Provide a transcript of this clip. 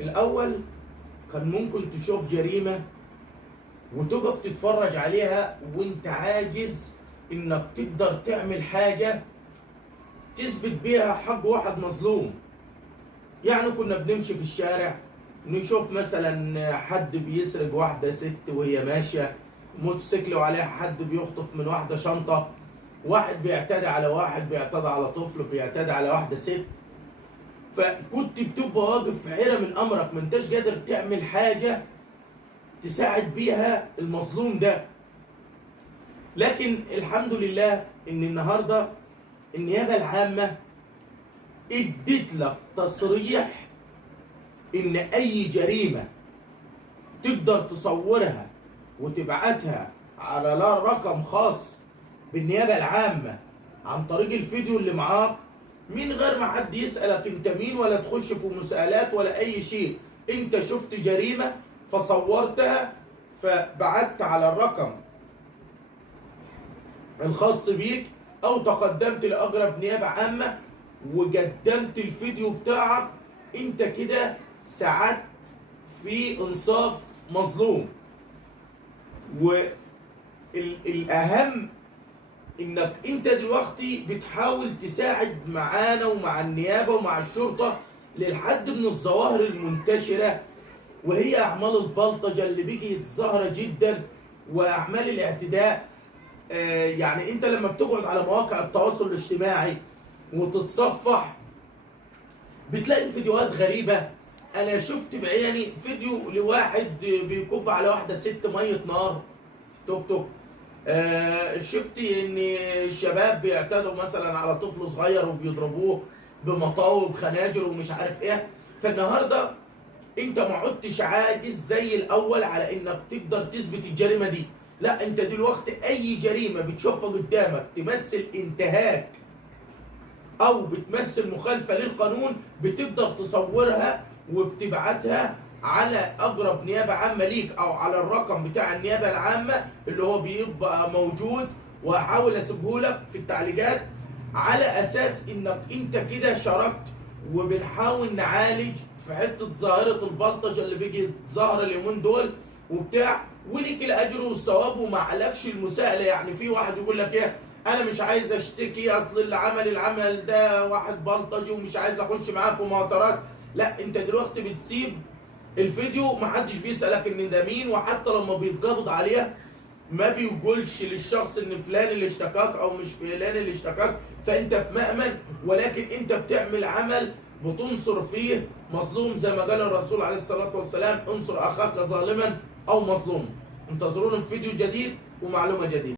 الأول كان ممكن تشوف جريمة وتقف تتفرج عليها وانت عاجز انك تقدر تعمل حاجة تثبت بيها حق واحد مظلوم. يعني كنا بنمشي في الشارع نشوف مثلا حد بيسرق واحدة ست وهي ماشية موتوسيكل وعليها حد بيخطف من واحدة شنطة، واحد بيعتدي على واحد، بيعتدي على طفل، بيعتدي على واحدة ست. فكنت بتبقى واقف في حيرة من أمرك، ما انتش قادر تعمل حاجة تساعد بيها المظلوم ده. لكن الحمد لله ان النهارده النيابه العامه ادت لك تصريح ان اي جريمه تقدر تصورها وتبعتها على رقم خاص بالنيابه العامه عن طريق الفيديو اللي معاك، من غير ما حد يسالك انت مين ولا تخش في مساءلات ولا اي شيء. انت شفت جريمه فصورتها فبعت على الرقم الخاص بيك او تقدمت لاقرب نيابه عامه وقدمت الفيديو بتاعك، انت كده ساعدت في انصاف مظلوم. والاهم انك انت دلوقتي بتحاول تساعد معانا ومع النيابه ومع الشرطه للحد من الظواهر المنتشره، وهي اعمال البلطجه اللي بقت ظاهره جدا واعمال الاعتداء. يعني انت لما بتقعد على مواقع التواصل الاجتماعي وتتصفح بتلاقي فيديوهات غريبة. انا شفت بعيني فيديو لواحد بيكب على واحدة ست مية نار في توك توك. شفت ان الشباب بيعتدوا مثلا على طفل صغير وبيضربوه بمطاوي بخناجر ومش عارف ايه. فالنهارده انت ما عدتش عاجز زي الاول على انك تقدر تثبت الجريمه دي، لا انت دلوقتي اي جريمه بتشوفها قدامك تمثل انتهاك او بتمثل مخالفه للقانون بتقدر تصورها وبتبعتها على اقرب نيابه عامه ليك او على الرقم بتاع النيابه العامه اللي هو بيبقى موجود، وهحاول اسيبه لك في التعليقات، على اساس انك انت كده شاركت وبنحاول نعالج في حته ظاهره البلطجه اللي بيجي ظاهره اليومين دول وبتاع، وليك الاجر والثواب وما عليكش المساءله. يعني في واحد يقول لك ايه، انا مش عايز اشتكي اصل اللي عمل العمل ده واحد بلطجي ومش عايز اخش معاه في مهاترات. لا انت دلوقتي بتسيب الفيديو محدش بيسالك ان ده مين، وحتى لما بيتقبض عليه ما بيقولش للشخص ان فلان اللي اشتكاك او مش فلان اللي اشتكاك، فانت في مأمن. ولكن انت بتعمل عمل بتنصر فيه مظلوم، زي ما قال الرسول عليه الصلاة والسلام انصر اخاك ظالما او مظلوما. انتظرونا في فيديو جديد ومعلومة جديدة.